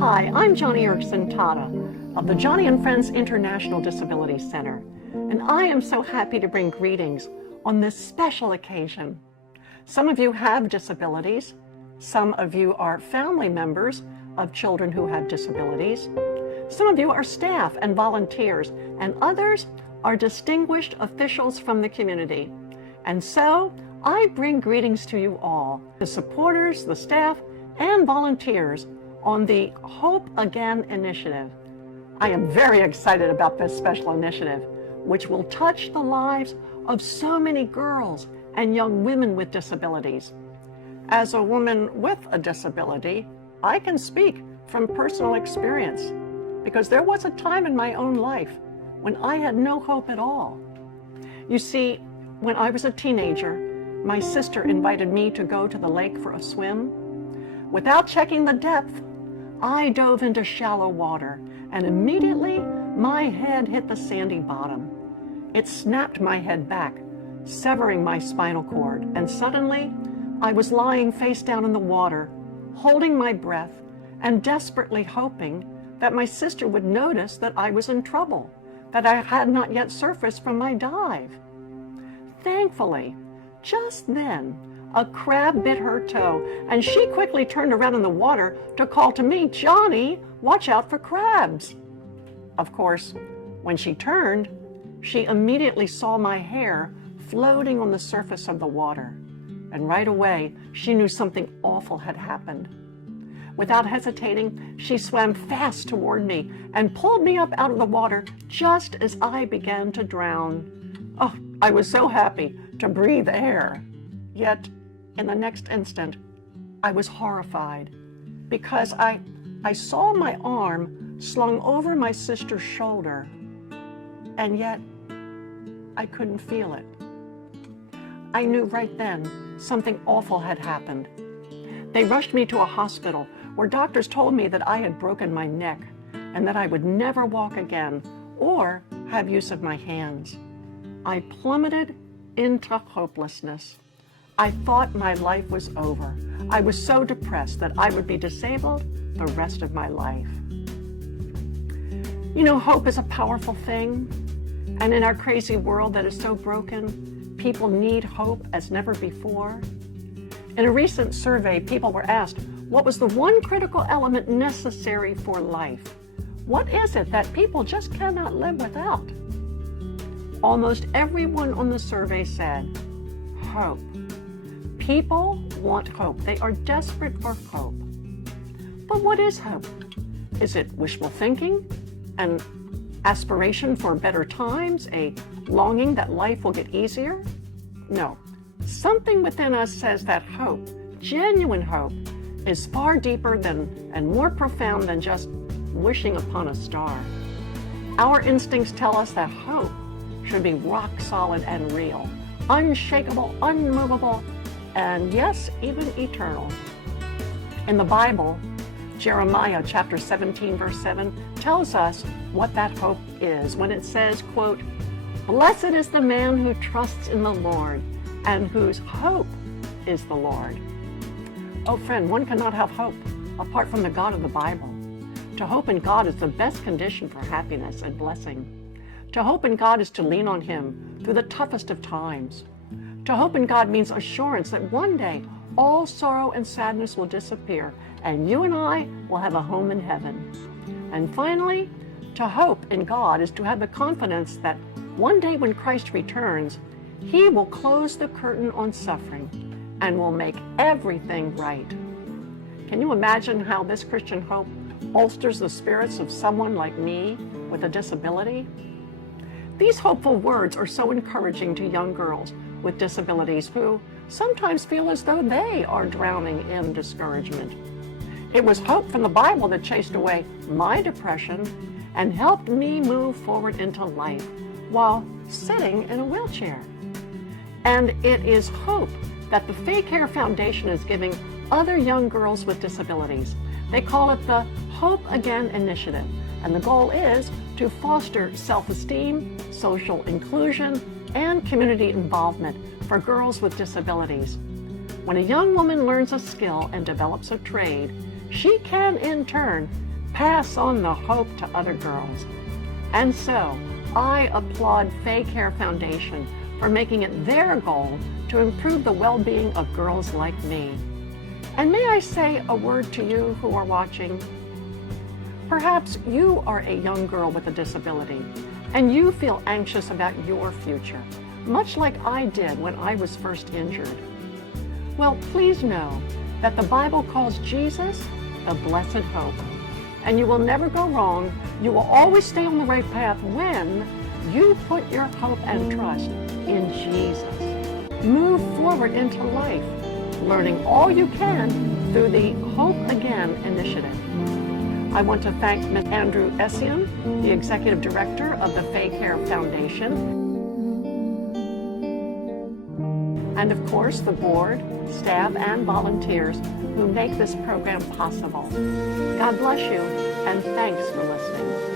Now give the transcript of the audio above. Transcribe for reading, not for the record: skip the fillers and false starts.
Hi, I'm Joni Eareckson-Tada of the Joni and Friends International Disability Center, and I am so happy to bring greetings on this special occasion. Some of you have disabilities. Some of you are family members of children who have disabilities. Some of you are staff and volunteers, and others are distinguished officials from the community. And so, I bring greetings to you all, the supporters, the staff, and volunteers on the Hope Again initiative. I am very excited about this special initiative, which will touch the lives of so many girls and young women with disabilities. As a woman with a disability, I can speak from personal experience because there was a time in my own life when I had no hope at all. You see, when I was a teenager, my sister invited me to go to the lake for a swim. Without checking the depth, I dove into shallow water, and immediately my head hit the sandy bottom. It snapped my head back, severing my spinal cord, and suddenly I was lying face down in the water, holding my breath and desperately hoping that my sister would notice that I was in trouble, that I had not yet surfaced from my dive. Thankfully, just then, a crab bit her toe, and she quickly turned around in the water to call to me, "Joni, watch out for crabs." Of course, when she turned, she immediately saw my hair floating on the surface of the water, and right away, she knew something awful had happened. Without hesitating, she swam fast toward me and pulled me up out of the water just as I began to drown. Oh, I was so happy to breathe air. Yet, in the next instant, I was horrified because I saw my arm slung over my sister's shoulder, and yet I couldn't feel it. I knew right then something awful had happened. They rushed me to a hospital where doctors told me that I had broken my neck and that I would never walk again or have use of my hands. I plummeted into hopelessness. I thought my life was over. I was so depressed that I would be disabled the rest of my life. You know, hope is a powerful thing, and in our crazy world that is so broken, people need hope as never before. In a recent survey, people were asked, what was the one critical element necessary for life? What is it that people just cannot live without? Almost everyone on the survey said, hope. People want hope. They are desperate for hope. But what is hope? Is it wishful thinking, an aspiration for better times, a longing that life will get easier? No. Something within us says that hope, genuine hope, is far deeper and more profound than just wishing upon a star. Our instincts tell us that hope should be rock solid and real, unshakable, unmovable, and yes, even eternal. In the Bible, Jeremiah chapter 17, verse 7 tells us what that hope is when it says, quote, "Blessed is the man who trusts in the Lord and whose hope is the Lord." Oh friend, one cannot have hope apart from the God of the Bible. To hope in God is the best condition for happiness and blessing. To hope in God is to lean on Him through the toughest of times. To hope in God means assurance that one day all sorrow and sadness will disappear and you and I will have a home in heaven. And finally, to hope in God is to have the confidence that one day when Christ returns, He will close the curtain on suffering and will make everything right. Can you imagine how this Christian hope bolsters the spirits of someone like me with a disability? These hopeful words are so encouraging to young girls with disabilities who sometimes feel as though they are drowning in discouragement. It was hope from the Bible that chased away my depression and helped me move forward into life while sitting in a wheelchair. And it is hope that the FAECARE Foundation is giving other young girls with disabilities. They call it the Hope Again initiative, and the goal is to foster self-esteem, social inclusion, and community involvement for girls with disabilities. When a young woman learns a skill and develops a trade, she can in turn pass on the hope to other girls. And so, I applaud FAECARE Foundation for making it their goal to improve the well-being of girls like me. And may I say a word to you who are watching? Perhaps you are a young girl with a disability, and you feel anxious about your future, much like I did when I was first injured. Well, please know that the Bible calls Jesus the blessed hope. And you will never go wrong. You will always stay on the right path when you put your hope and trust in Jesus. Move forward into life, learning all you can through the Hope Again initiative. I want to thank Mr. Andrew Essian, the Executive Director of the FAECARE Foundation, and of course the board, staff, and volunteers who make this program possible. God bless you, and thanks for listening.